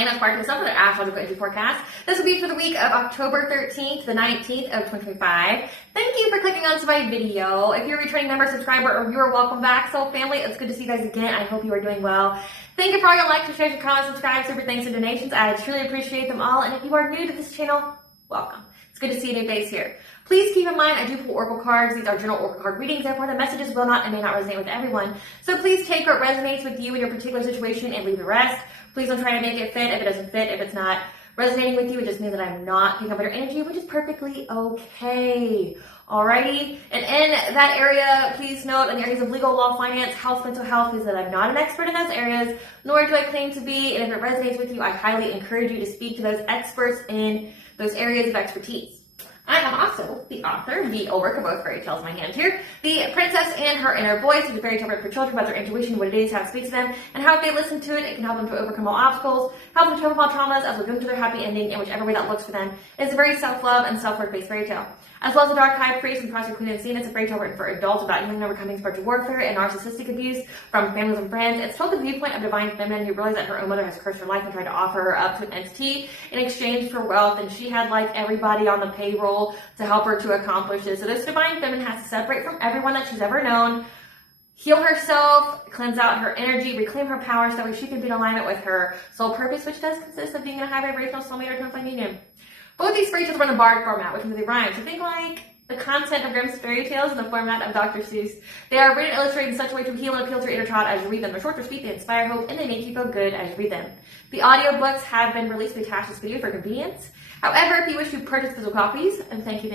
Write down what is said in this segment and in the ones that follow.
planets part of some of the astrological energy forecast. This will be for the week of October 13th to the 19th of 2025. Thank you for clicking onto my video. If you're a returning member, subscriber, or viewer, welcome back. Soul family, it's good to see you guys again. I hope you are doing well. Thank you for all your likes, shares, and comments, subscribe, super thanks, and donations. I truly appreciate them all. And if you are new to this channel, welcome. It's good to see a new face here. Please keep in mind, I do pull oracle cards. These are general oracle card readings. Therefore, the messages will not and may not resonate with everyone. So please take what resonates with you in your particular situation and leave the rest. Please don't try to make it fit if it doesn't fit. If it's not resonating with you, it just means that I'm not picking up your energy, which is perfectly okay. Alrighty? And in that area, please note, in the areas of legal, law, finance, health, mental health, is that I'm not an expert in those areas, nor do I claim to be. And if it resonates with you, I highly encourage you to speak to those experts in those areas of expertise. I am also the author, the work of both fairy tales in my hand here, The Princess and Her Inner Voice, which is a fairy tale for children about their intuition, what it is, how it speaks to them, and how if they listen to it, it can help them to overcome all obstacles, help them to overcome all traumas, as well as to their happy ending in whichever way that looks for them. It's a very self-love and self-work based fairy tale. As well as the Dark High Priest and Prostitute Queen Unseen, it's a fairy tale written for adults about healing and overcoming spiritual warfare and narcissistic abuse from families and friends. It's told the viewpoint of divine feminine who realized that her own mother has cursed her life and tried to offer her up to an entity in exchange for wealth, and she had like everybody on the payroll to help her to accomplish this. So this divine feminine has to separate from everyone that she's ever known, heal herself, cleanse out her energy, reclaim her power so that way she can be in alignment with her soul purpose, which does consist of being in a high vibrational soulmate or twin flame union. Both these fairy tales are in the bard format, which means they rhyme. So think like the content of Grimm's fairy tales in the format of Dr. Seuss. They are written and illustrated in such a way to heal and appeal to your inner child as you read them. They're short, they're sweet, they inspire hope, and they make you feel good as you read them. The audiobooks have been released to attach this video for convenience. However, if you wish to purchase physical copies, and thank you,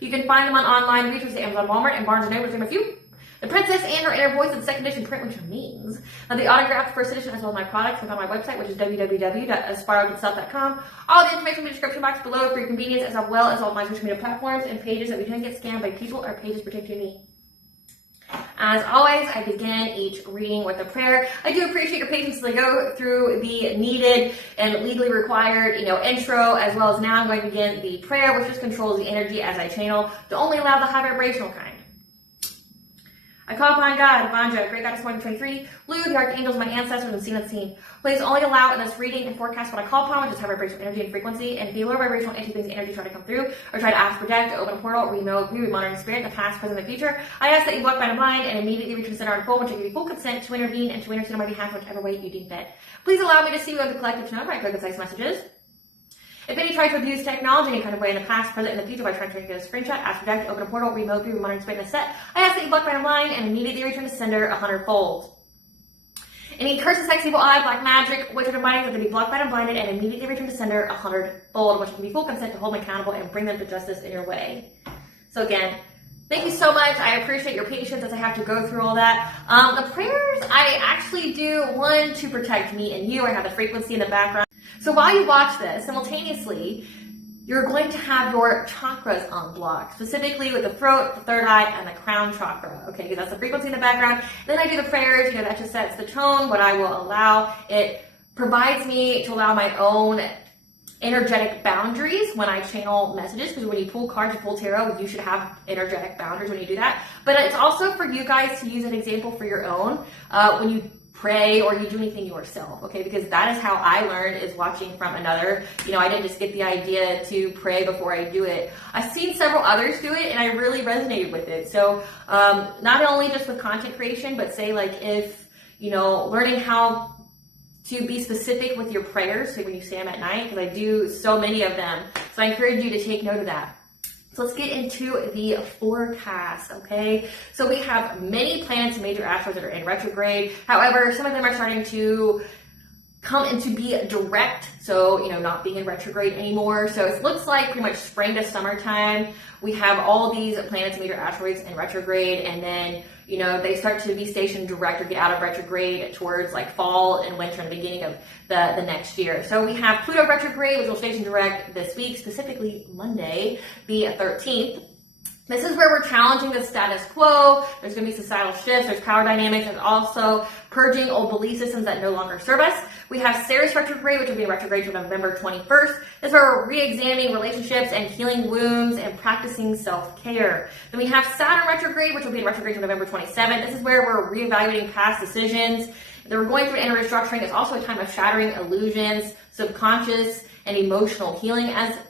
you can find them on online retailers at Amazon, Walmart, and Barnes & Noble, to name a few. The Princess and Her Inner Voice in second edition print, which means the autographed first edition, as well as my products, are on my website, which is www.astrologyforecast.com. All the information in the description box below for your convenience, as well as all my social media platforms and pages that we don't get scammed by people or pages pertaining to me. As always, I begin each reading with a prayer. I do appreciate your patience as I go through the needed and legally required, intro, as well as now I'm going to begin the prayer, which just controls the energy as I channel to only allow the high vibrational kind. I call upon God, Vanja, Great Goddess 123, Lu, the archangels, my ancestors, and seen and unseen. Please only allow in this reading and forecast what I call upon, which is high vibrational energy and frequency, and if the lower vibrational entity energy try to come through, or try to ask, project, open a portal, or monitoring spirit, the past, present, and future, I ask that you block by the mind and immediately return to center and full, which I give you full consent to intervene and to intercede on my behalf, whichever way you deem fit. Please allow me to see you as a collective to know my clear, concise messages. If any try to abuse technology in any kind of way in the past, present, and the future by trying to get a screenshot, ask, project, open a portal, monitoring spirit, and a set, I ask that you block by the mind and immediately return to sender 100-fold. Any curses, hex, evil eye, black magic, witch, or divining, that they be blocked by and blinded and immediately return to sender 100-fold, which can be full consent to hold them accountable and bring them to justice in your way. So again, thank you so much. I appreciate your patience as I have to go through all that. The prayers, I actually do one to protect me and you. I have the frequency in the background. So while you watch this, simultaneously, you're going to have your chakras unblocked, specifically with the throat, the third eye, and the crown chakra. Okay, because that's the frequency in the background. Then I do the prayers, that just sets the tone, what I will allow. It provides me to allow my own energetic boundaries when I channel messages, because when you pull cards, you pull tarot, you should have energetic boundaries when you do that. But it's also for you guys to use an example for your own when you pray or you do anything yourself, okay? Because that is how I learned, is watching from another. I didn't just get the idea to pray before I do it. I've seen several others do it and I really resonated with it. So not only just with content creation, but say like if, learning how to be specific with your prayers, so when you say them at night, because I do so many of them. So I encourage you to take note of that. So let's get into the forecast, okay? So we have many planets and major asteroids that are in retrograde. However, some of them are starting to come into be direct, so, not being in retrograde anymore. So it looks like pretty much spring to summertime. We have all these planets and major asteroids in retrograde, and then, they start to be stationed direct or get out of retrograde towards like fall and winter and the beginning of the next year. So we have Pluto retrograde, which will station direct this week, specifically Monday, the 13th. This is where we're challenging the status quo. There's going to be societal shifts. There's power dynamics. There's also purging old belief systems that no longer serve us. We have Ceres retrograde, which will be in retrograde till November 21st. This is where we're re-examining relationships and healing wounds and practicing self-care. Then we have Saturn retrograde, which will be in retrograde till November 27th. This is where we're reevaluating past decisions, They were going through inner restructuring. It's also a time of shattering illusions, subconscious and emotional healing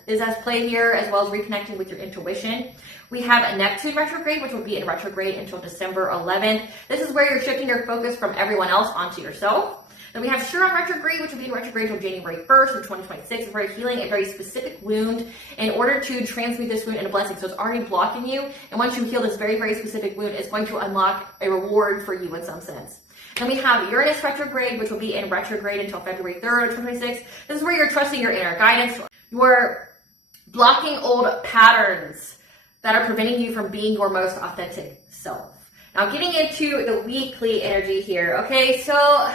is as play here, as well as reconnecting with your intuition. We have a Neptune retrograde, which will be in retrograde until December 11th. This is where you're shifting your focus from everyone else onto yourself. Then we have Chiron retrograde, which will be in retrograde until January 1st of 2026. We're healing a very specific wound in order to transmute this wound into blessing. So it's already blocking you. And once you heal this very, very specific wound, it's going to unlock a reward for you in some sense. Then we have Uranus retrograde, which will be in retrograde until February 3rd of 2026. This is where you're trusting your inner guidance. You're blocking old patterns that are preventing you from being your most authentic self. Now getting into the weekly energy here. Okay, so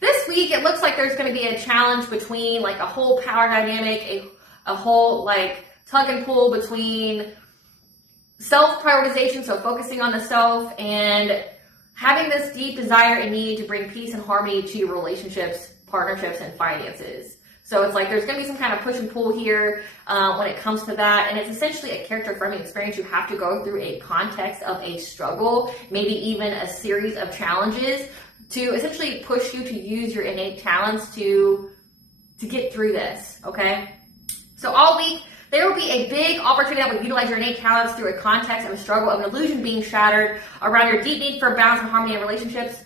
this week, it looks like there's going to be a challenge between like a whole power dynamic, a whole like tug and pull between self-prioritization, so focusing on the self, and having this deep desire and need to bring peace and harmony to your relationships, partnerships, and finances. So it's like there's going to be some kind of push and pull here when it comes to that. And it's essentially a character affirming experience. You have to go through a context of a struggle, maybe even a series of challenges to essentially push you to use your innate talents to get through this, okay? So all week, there will be a big opportunity that will utilize your innate talents through a context of a struggle, of an illusion being shattered around your deep need for balance and harmony in relationships,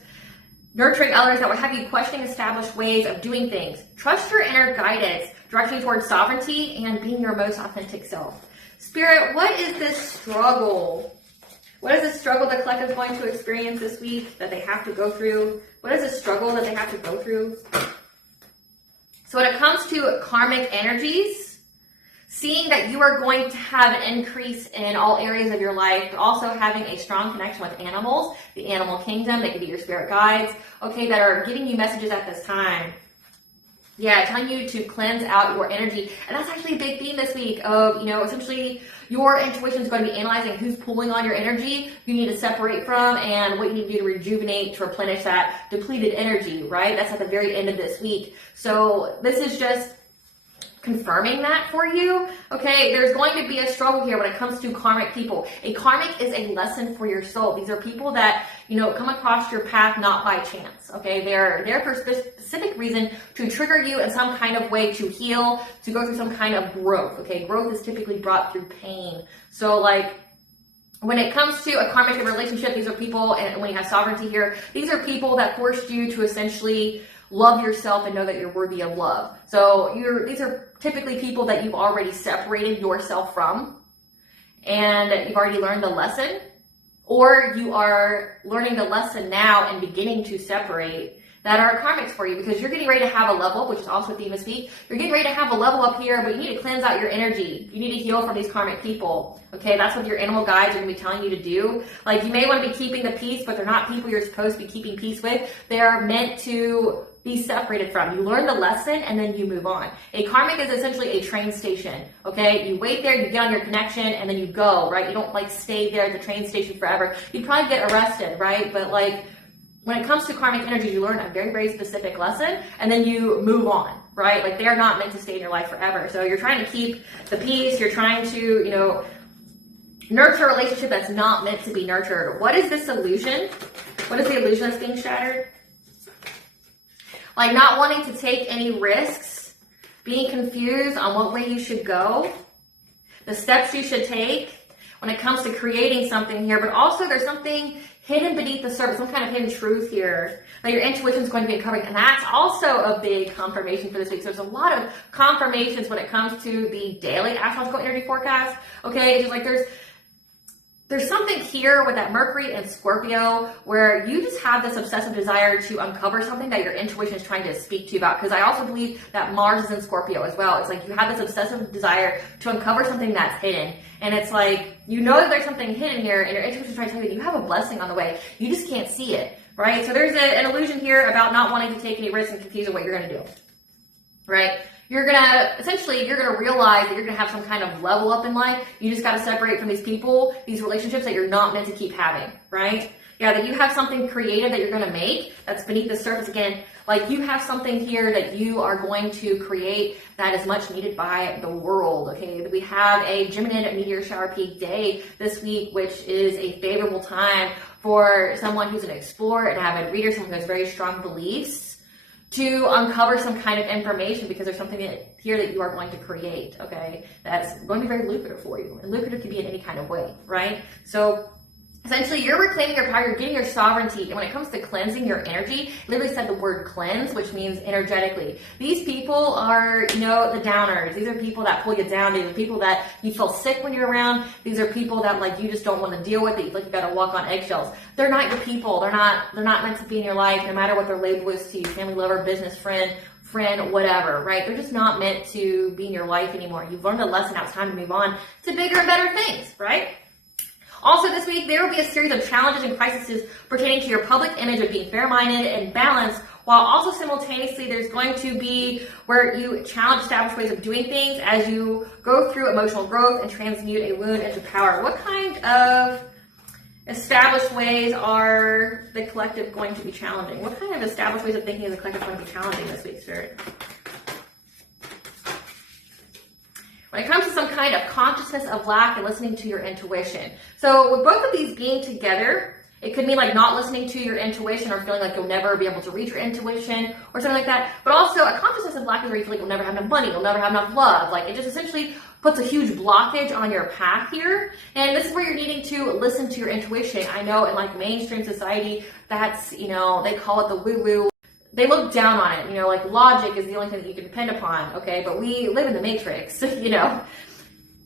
nurturing others that will have you questioning established ways of doing things. Trust your inner guidance, directing you towards sovereignty and being your most authentic self. Spirit, what is this struggle? What is the struggle the collective is going to experience this week that they have to go through? What is the struggle that they have to go through? So when it comes to karmic energies, seeing that you are going to have an increase in all areas of your life, but also having a strong connection with animals, the animal kingdom, they could be your spirit guides, okay, that are giving you messages at this time. Yeah, telling you to cleanse out your energy. And that's actually a big theme this week of, essentially your intuition is going to be analyzing who's pulling on your energy, you need to separate from, and what you need to do to rejuvenate, to replenish that depleted energy, right? That's at the very end of this week. So this is just confirming that for you, okay? There's going to be a struggle here when it comes to karmic people. A karmic is a lesson for your soul. These are people that, come across your path not by chance, okay? They're there for a specific reason to trigger you in some kind of way, to heal, to go through some kind of growth, okay? Growth is typically brought through pain. So like, when it comes to a karmic relationship, these are people, and when you have sovereignty here, these are people that forced you to essentially love yourself and know that you're worthy of love. So these are typically people that you've already separated yourself from, and you've already learned the lesson, or you are learning the lesson now and beginning to separate, that are karmics for you, because you're getting ready to have a level, which is also a theme this week. You're getting ready to have a level up here, but you need to cleanse out your energy. You need to heal from these karmic people. Okay, that's what your animal guides are going to be telling you to do. Like, you may want to be keeping the peace, but they're not people you're supposed to be keeping peace with. They are meant to be separated from. You learn the lesson and then you move on. A karmic is essentially a train station. Okay, you wait there, you get on your connection, and then you go, right? You don't like stay there at the train station forever. You'd probably get arrested, right? But like, when it comes to karmic energies, you learn a very, very specific lesson, and then you move on, right? Like, they're not meant to stay in your life forever. So you're trying to keep the peace. You're trying to, nurture a relationship that's not meant to be nurtured. What is this illusion? What is the illusion that's being shattered? Like, not wanting to take any risks, being confused on what way you should go, the steps you should take when it comes to creating something here, but also there's something hidden beneath the surface, some kind of hidden truth here that your intuition is going to be uncovering. And that's also a big confirmation for this week. So there's a lot of confirmations when it comes to the daily astrological energy forecast. Okay, it's just like there's something here with that Mercury and Scorpio where you just have this obsessive desire to uncover something that your intuition is trying to speak to you about. Because I also believe that Mars is in Scorpio as well. It's like you have this obsessive desire to uncover something that's hidden. And it's like, that there's something hidden here, and your intuition is trying to tell you that you have a blessing on the way. You just can't see it, right? So there's an illusion here about not wanting to take any risks and confuse what you're going to do, right? You're going to realize that you're going to have some kind of level up in life. You just got to separate from these people, these relationships that you're not meant to keep having, right? Yeah, that you have something creative that you're going to make that's beneath the surface. Again, like, you have something here that you are going to create that is much needed by the world, okay? We have a Geminid meteor shower peak day this week, which is a favorable time for someone who's an explorer, an avid reader, someone who has very strong beliefs, to uncover some kind of information, because there's something here that you are going to create, okay, that's going to be very lucrative for you. And lucrative can be in any kind of way, right? So essentially, you're reclaiming your power, you're getting your sovereignty. And when it comes to cleansing your energy, it literally said the word cleanse, which means energetically. These people are, you know, the downers. These are people that pull you down. These are people that you feel sick when you're around. These are people that, like, you just don't want to deal with. That you feel like you got to walk on eggshells. They're not your people. They're not meant to be in your life, no matter what their label is to you. Family, lover, business friend, whatever, right? They're just not meant to be in your life anymore. You've learned a lesson. Now it's time to move on to bigger and better things, right? Also this week, there will be a series of challenges and crises pertaining to your public image of being fair-minded and balanced, while also simultaneously there's going to be where you challenge established ways of doing things as you go through emotional growth and transmute a wound into power. What kind of established ways are the collective going to be challenging? What kind of established ways of thinking is the collective going to be challenging this week, Spirit? When it comes to some kind of consciousness of lack and listening to your intuition. So with both of these being together, it could mean like not listening to your intuition or feeling like you'll never be able to reach your intuition or something like that. But also a consciousness of lack is where you feel like you'll never have enough money, you'll never have enough love. Like it just essentially puts a huge blockage on your path here. And this is where you're needing to listen to your intuition. I know in like mainstream society, that's, you know, they call it the woo-woo. They look down on it, you know, like logic is the only thing that you can depend upon, okay? But we live in the matrix, you know.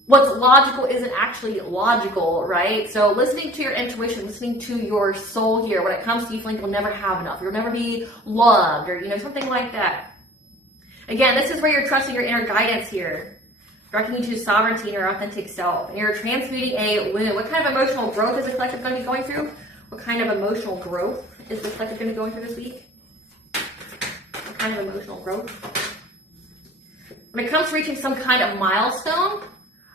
What's logical isn't actually logical, right? So listening to your intuition, listening to your soul here, when it comes to you feeling you'll never have enough, you'll never be loved, or, you know, something like that. Again, this is where you're trusting your inner guidance here, directing you to sovereignty and your authentic self. And you're transmuting a wound. What kind of emotional growth is the collective going to be going through? What kind of emotional growth is the collective going to be going through this week? Kind of emotional growth. When it comes to reaching some kind of milestone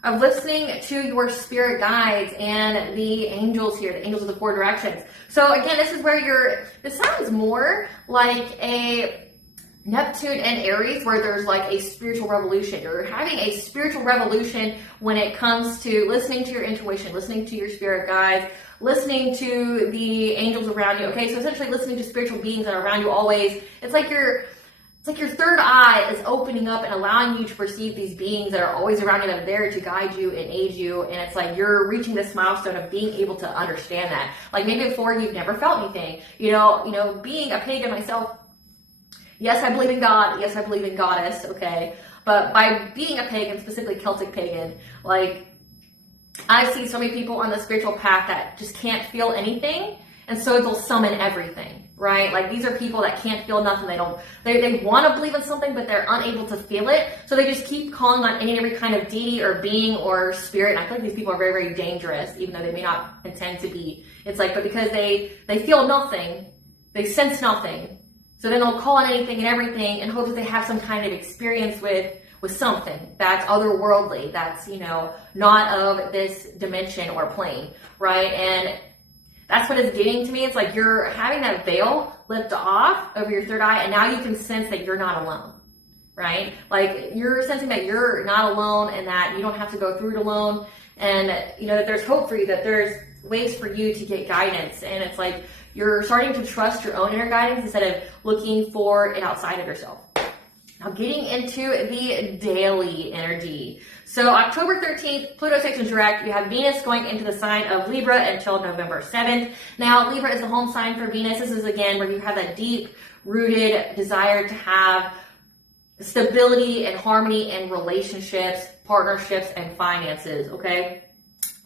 of listening to your spirit guides and the angels here, the angels of the four directions. So again, this is where this sounds more like a Neptune and Aries, where there's like a spiritual revolution. You're having a spiritual revolution when it comes to listening to your intuition, listening to your spirit guides, listening to the angels around you. Okay, so essentially listening to spiritual beings that are around you always. It's like your third eye is opening up and allowing you to perceive these beings that are always around you, that are there to guide you and aid you. And it's like you're reaching this milestone of being able to understand that. Like maybe before you've never felt anything. You know, being a pagan myself, yes, I believe in God. Yes, I believe in goddess. Okay, but by being a pagan, specifically Celtic pagan, like I've seen so many people on the spiritual path that just can't feel anything, and so they'll summon everything, right? Like these are people that can't feel nothing. They want to believe in something, but they're unable to feel it, so they just keep calling on any and every kind of deity or being or spirit. And I feel like these people are very, very dangerous, even though they may not intend to be. It's like, but because they feel nothing, they sense nothing, so then they'll call on anything and everything in hopes that they have some kind of experience with something that's otherworldly, that's, you know, not of this dimension or plane, right? And that's what it's getting to me. It's like you're having that veil lift off over your third eye, and now you can sense that you're not alone, right? Like you're sensing that you're not alone and that you don't have to go through it alone, and you know that there's hope for you, that there's ways for you to get guidance. And it's like you're starting to trust your own inner guidance instead of looking for it outside of yourself. Now getting into the daily energy. So October 13th, Pluto stations direct. You have Venus going into the sign of Libra until November 7th. Now Libra is the home sign for Venus. This is again where you have that deep rooted desire to have stability and harmony in relationships, partnerships, and finances, okay?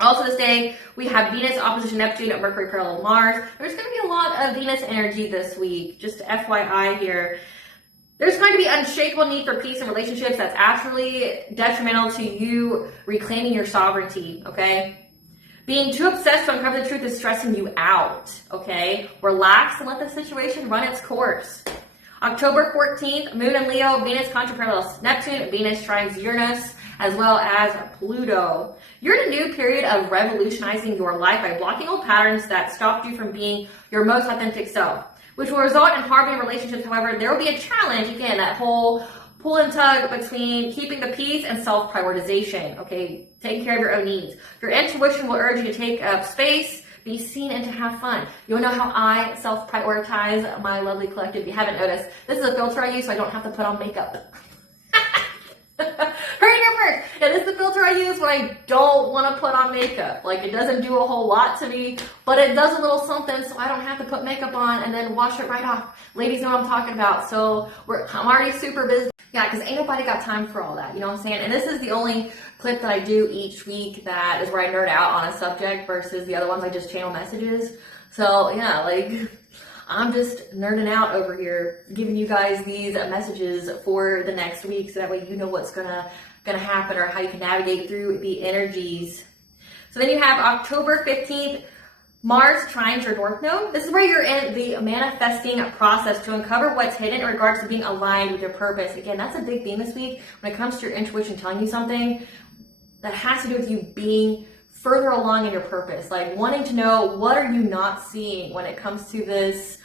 Also this day, we have Venus opposition Neptune at Mercury parallel Mars. There's going to be a lot of Venus energy this week, just FYI here. There's going to be unshakable need for peace in relationships that's actually detrimental to you reclaiming your sovereignty, okay? Being too obsessed to uncover the truth is stressing you out, okay? Relax and let the situation run its course. October 14th, Moon in Leo, Venus contra parallels Neptune, Venus trines Uranus, as well as Pluto. You're in a new period of revolutionizing your life by blocking old patterns that stopped you from being your most authentic self, which will result in harmony in relationships. However, there will be a challenge, again, that whole pull and tug between keeping the peace and self-prioritization, okay? Taking care of your own needs. Your intuition will urge you to take up space, be seen and to have fun. You wanna know how I self-prioritize my lovely collective? If you haven't noticed, this is a filter I use so I don't have to put on makeup. Hurry up first. Yeah, this is the filter I use when I don't want to put on makeup. Like, it doesn't do a whole lot to me, but it does a little something so I don't have to put makeup on and then wash it right off. Ladies know what I'm talking about. So I'm already super busy. Yeah, because ain't nobody got time for all that. You know what I'm saying? And this is the only clip that I do each week that is where I nerd out on a subject versus the other ones I just channel messages. So yeah, like, I'm just nerding out over here, giving you guys these messages for the next week so that way you know what's gonna happen or how you can navigate through the energies. So then you have October 15th, Mars trines your North Node. This is where you're in the manifesting process to uncover what's hidden in regards to being aligned with your purpose. Again, that's a big theme this week when it comes to your intuition telling you something that has to do with you being further along in your purpose, like wanting to know what are you not seeing when it comes to this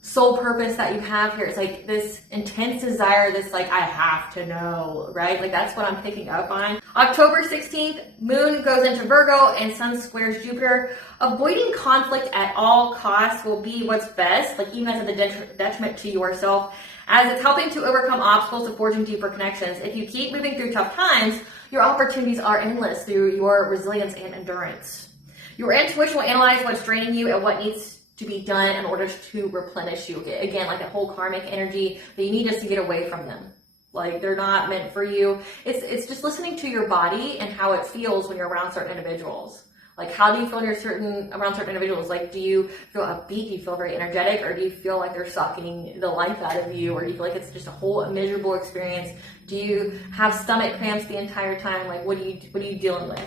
soul purpose that you have here. It's like this intense desire, this like, I have to know, right? Like, that's what I'm picking up on. October 16th, Moon goes into Virgo and Sun squares Jupiter. Avoiding conflict at all costs will be what's best, like even as a detriment to yourself, as it's helping to overcome obstacles to forging deeper connections. If you keep moving through tough times, your opportunities are endless through your resilience and endurance. Your intuition will analyze what's draining you and what needs to be done in order to replenish you. Again, like that whole karmic energy that you need just to get away from them. Like, they're not meant for you. It's just listening to your body and how it feels when you're around certain individuals. Like, how do you feel when you're around certain individuals? Like, do you feel upbeat? Do you feel very energetic? Or do you feel like they're sucking the life out of you? Or do you feel like it's just a whole miserable experience? Do you have stomach cramps the entire time? Like, what are you dealing with?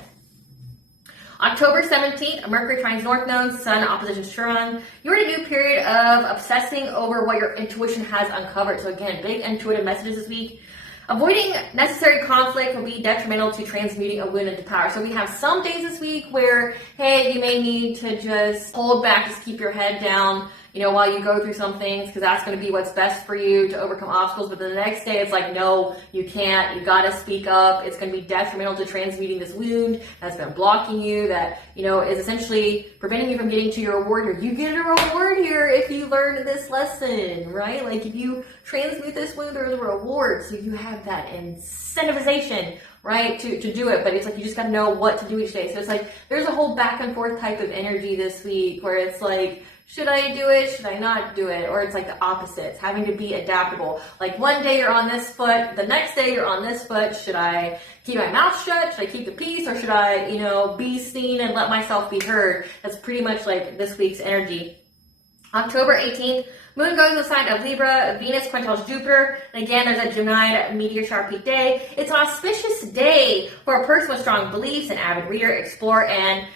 October 17th, Mercury trines North Node, Sun opposition Chiron. You're in a new period of obsessing over what your intuition has uncovered. So again, big intuitive messages this week. Avoiding necessary conflict will be detrimental to transmuting a wound into power. So we have some days this week where, hey, you may need to just hold back, just keep your head down, you know, while you go through some things, because that's going to be what's best for you to overcome obstacles. But the next day, it's like, no, you can't. You got to speak up. It's going to be detrimental to transmuting this wound that's been blocking you, that, you know, is essentially preventing you from getting to your reward here. You get a reward here if you learn this lesson, right? Like, if you transmute this wound, there's a reward. So you have that incentivization, right, to do it. But it's like, you just got to know what to do each day. So it's like, there's a whole back and forth type of energy this week where it's like, should I do it? Should I not do it? Or it's like the opposites, having to be adaptable. Like, one day you're on this foot, the next day you're on this foot. Should I keep my mouth shut? Should I keep the peace? Or should I, you know, be seen and let myself be heard? That's pretty much like this week's energy. October 18th, Moon goes in the sign of Libra, Venus quintils Jupiter, and again, there's a Gemini meteor sharp peak day. It's an auspicious day for a person with strong beliefs, an avid reader, explorer, and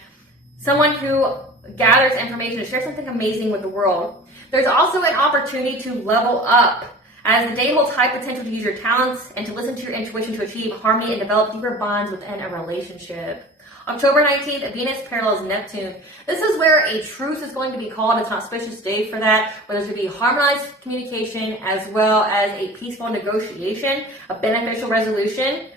someone who gathers information to share something amazing with the world. There's also an opportunity to level up, as the day holds high potential to use your talents and to listen to your intuition to achieve harmony and develop deeper bonds within a relationship. October 19th, Venus parallels Neptune. This is where a truce is going to be called. It's an auspicious day for that, where there's going to be harmonized communication as well as a peaceful negotiation, a beneficial resolution.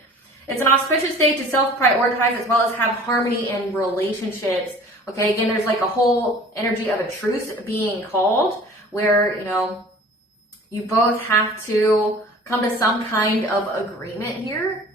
It's an auspicious day to self-prioritize as well as have harmony in relationships. Okay, again, there's like a whole energy of a truce being called where, you know, you both have to come to some kind of agreement here.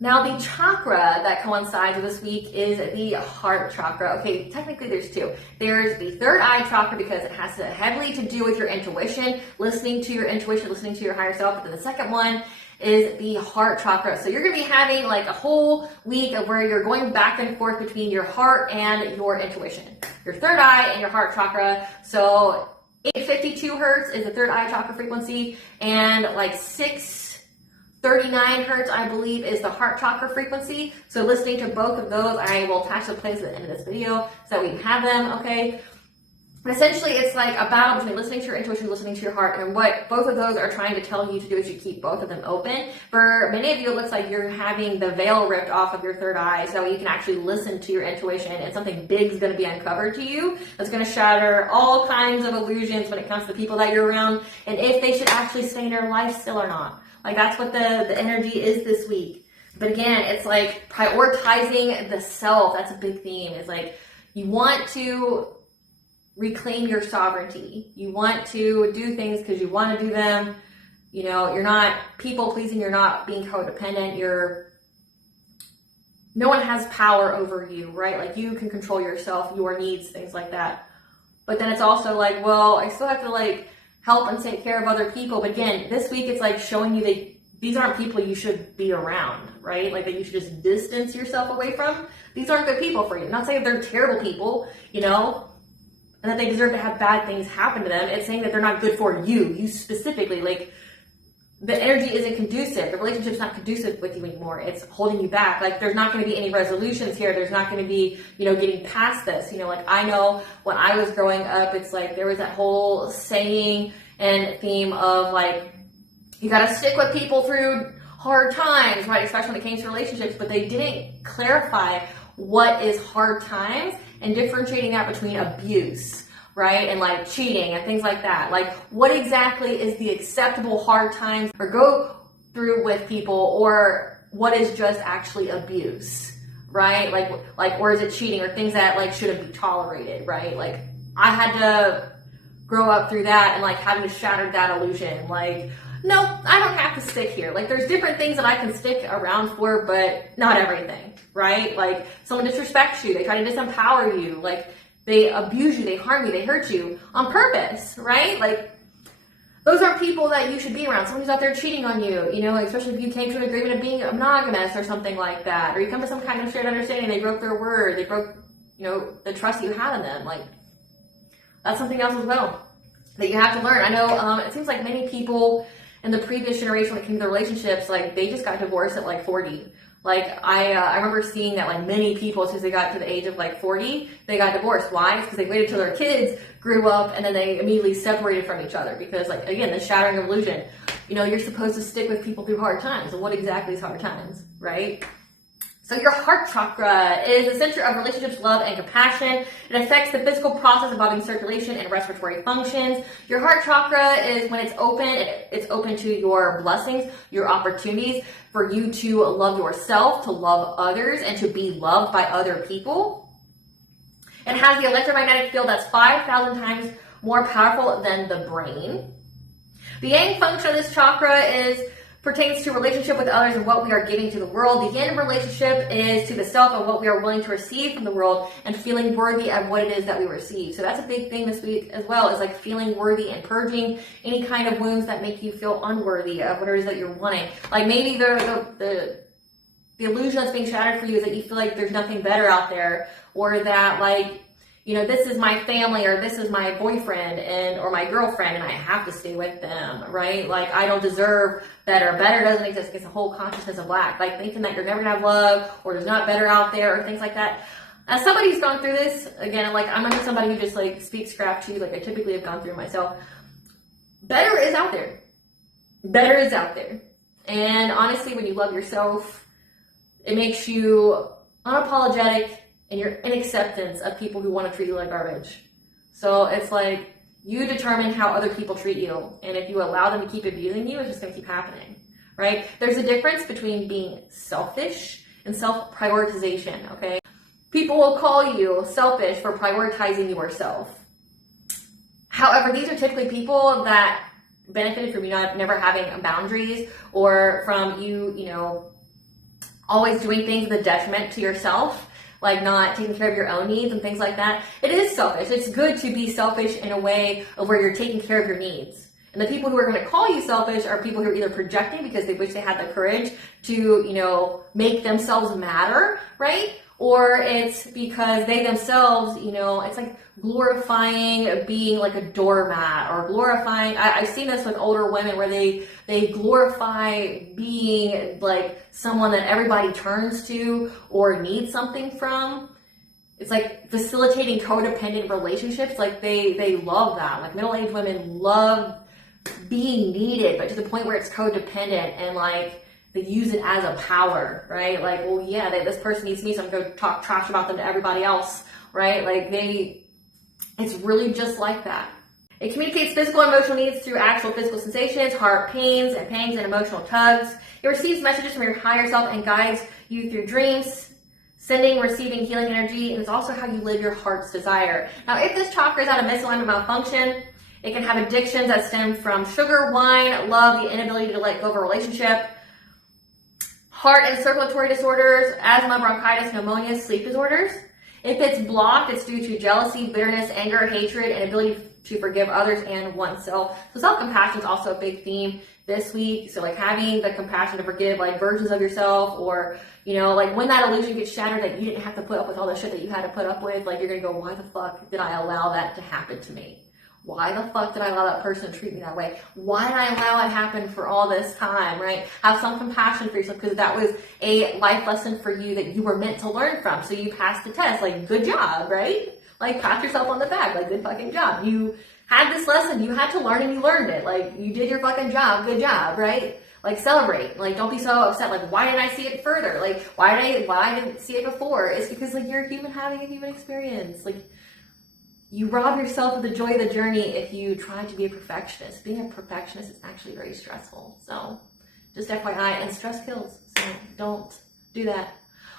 Now, the chakra that coincides with this week is the heart chakra. Okay, technically there's two. There's the third eye chakra because it has heavily to do with your intuition, listening to your intuition, listening to your higher self. But then the second one is the heart chakra. So you're going to be having like a whole week of where you're going back and forth between your heart and your intuition, your third eye and your heart chakra. So 852 hertz is the third eye chakra frequency, and like 639 hertz, I believe, is the heart chakra frequency. So listening to both of those, I will attach the plays at the end of this video so that we can have them, okay? But essentially, it's like a battle between listening to your intuition, listening to your heart, and what both of those are trying to tell you to do is you keep both of them open. For many of you, it looks like you're having the veil ripped off of your third eye so you can actually listen to your intuition, and something big is going to be uncovered to you that's going to shatter all kinds of illusions when it comes to the people that you're around, and if they should actually stay in your life still or not. Like, that's what the energy is this week. But again, it's like prioritizing the self. That's a big theme. It's like you want to reclaim your sovereignty. You want to do things because you want to do them. You know, you're not people pleasing. You're not being codependent. No one has power over you, right? Like you can control yourself, your needs, things like that. But then it's also like, well, I still have to like help and take care of other people. But again, this week it's like showing you that these aren't people you should be around, right? Like that you should just distance yourself away from. These aren't good people for you. I'm not saying they're terrible people, you know, and that they deserve to have bad things happen to them. It's saying that they're not good for you specifically. Like the energy isn't conducive. The relationship's not conducive with you anymore. It's holding you back. Like there's not going to be any resolutions here. There's not going to be, you know, getting past this. You know, like I know when I was growing up, it's like there was that whole saying and theme of like, you got to stick with people through hard times, right? Especially when it came to relationships, but they didn't clarify what is hard times and differentiating that between abuse, right? And like cheating and things like that. Like what exactly is the acceptable hard times or go through with people, or what is just actually abuse, right? Like, or is it cheating or things that like shouldn't be tolerated, right? Like I had to grow up through that and like having to shatter that illusion. Like, no, I don't have to stick here. Like there's different things that I can stick around for, but not everything, right? Like someone disrespects you, they try to disempower you, like they abuse you, they harm you, they hurt you on purpose, right? Like those aren't people that you should be around. Someone who's out there cheating on you, you know, especially if you came to an agreement of being monogamous or something like that, or you come to some kind of shared understanding, they broke their word, they broke, you know, the trust you had in them. Like that's something else as well that you have to learn. I know it seems like many people in the previous generation when it came to their relationships, like they just got divorced at like 40. Like I remember seeing that like many people, as soon as they got to the age of like 40, they got divorced. Why? Because they waited till their kids grew up and then they immediately separated from each other. Because like, again, the shattering of illusion, you know, you're supposed to stick with people through hard times. And what exactly is hard times, right? So your heart chakra is the center of relationships, love, and compassion. It affects the physical process involving circulation and respiratory functions. Your heart chakra is when it's open to your blessings, your opportunities for you to love yourself, to love others, and to be loved by other people. It has the electromagnetic field that's 5,000 times more powerful than the brain. The yang function of this chakra pertains to relationship with others and what we are giving to the world. The yin relationship is to the self and what we are willing to receive from the world and feeling worthy of what it is that we receive. So that's a big thing this week as well, is like feeling worthy and purging any kind of wounds that make you feel unworthy of what it is that you're wanting. Like maybe the illusion that's being shattered for you is that you feel like there's nothing better out there, or that like, you know, this is my family or this is my boyfriend or my girlfriend and I have to stay with them, right? Like I don't deserve better. Better doesn't exist. It's a whole consciousness of lack. Like thinking that you're never gonna have love or there's not better out there or things like that. As somebody who's gone through this, again, like I'm not somebody who just like speaks crap to you, like I typically have gone through myself. Better is out there. Better is out there. And honestly, when you love yourself, it makes you unapologetic and you're in acceptance of people who want to treat you like garbage. So it's like you determine how other people treat you. And if you allow them to keep abusing you, it's just going to keep happening, right? There's a difference between being selfish and self-prioritization, okay? People will call you selfish for prioritizing yourself. However, these are typically people that benefited from you never having boundaries, or from you know, always doing things with a detriment to yourself, like not taking care of your own needs and things like that. It is selfish. It's good to be selfish in a way of where you're taking care of your needs. And the people who are going to call you selfish are people who are either projecting because they wish they had the courage to, you know, make themselves matter, right? Or it's because they themselves, you know, it's like glorifying being like a doormat, or glorifying, I've seen this with older women where they glorify being like someone that everybody turns to or needs something from. It's like facilitating codependent relationships. Like they love that. Like middle-aged women love being needed, but to the point where it's codependent, and like they use it as a power, right? Like, well, yeah, this person needs me, so I'm going to go talk trash about them to everybody else, right? Like it's really just like that. It communicates physical and emotional needs through actual physical sensations, heart pains and pangs, and emotional tugs. It receives messages from your higher self and guides you through dreams, sending, receiving healing energy, and it's also how you live your heart's desire. Now, if this chakra is out of misalignment, malfunction, it can have addictions that stem from sugar, wine, love, the inability to let go of a relationship, heart and circulatory disorders, asthma, bronchitis, pneumonia, sleep disorders. If it's blocked, it's due to jealousy, bitterness, anger, hatred, and ability to forgive others and oneself. So self-compassion is also a big theme this week. So like having the compassion to forgive like versions of yourself, or, you know, like when that illusion gets shattered that you didn't have to put up with all the shit that you had to put up with, like you're going to go, why the fuck did I allow that to happen to me? Why the fuck did I allow that person to treat me that way? Why did I allow it to happen for all this time, right? Have some compassion for yourself, because that was a life lesson for you that you were meant to learn from. So you passed the test, like good job, right? Like pat yourself on the back, like good fucking job. You had this lesson, you had to learn and you learned it. Like you did your fucking job, good job, right? Like celebrate, like don't be so upset, like why didn't I see it further? Like why didn't I see it before? It's because like you're a human having a human experience. Like you rob yourself of the joy of the journey if you try to be a perfectionist. Being a perfectionist is actually very stressful. So just FYI, and stress kills. So don't do that.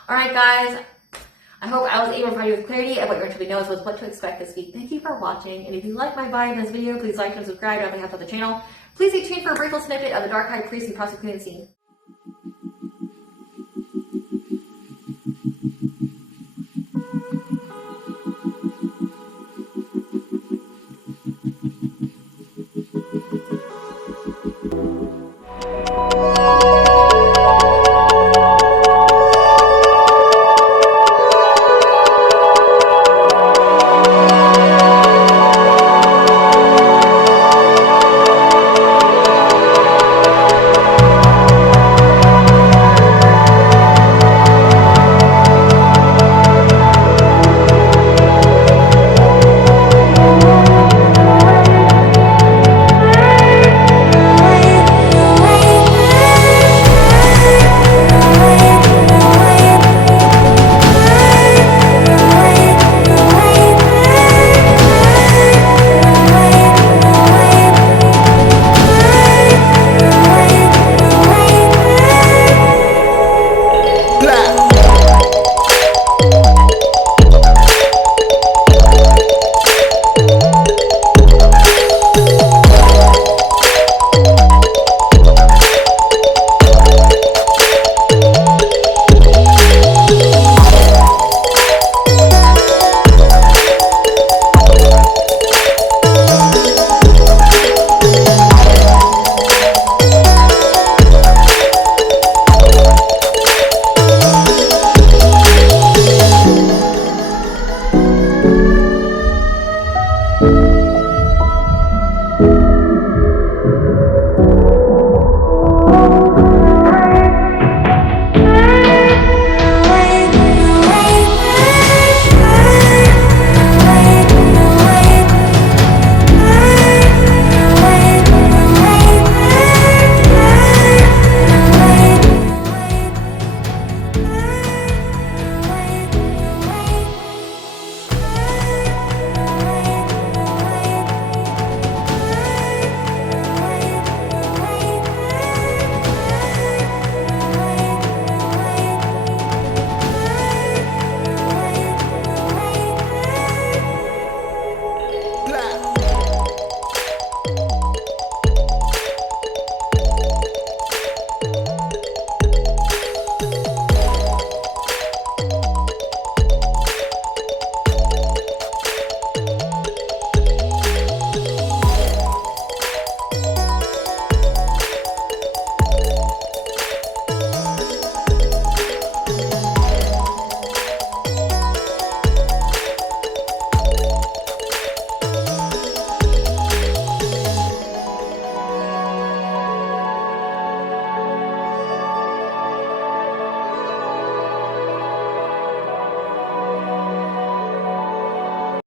All right, guys. I hope I was able to provide you with clarity of what your intuition knows was what to expect this week. Thank you for watching. And if you like my vibe in this video, please like and subscribe on behalf of the channel. Please stay tuned for a brief little snippet of the Dark High Priest and Prosecuting Scene.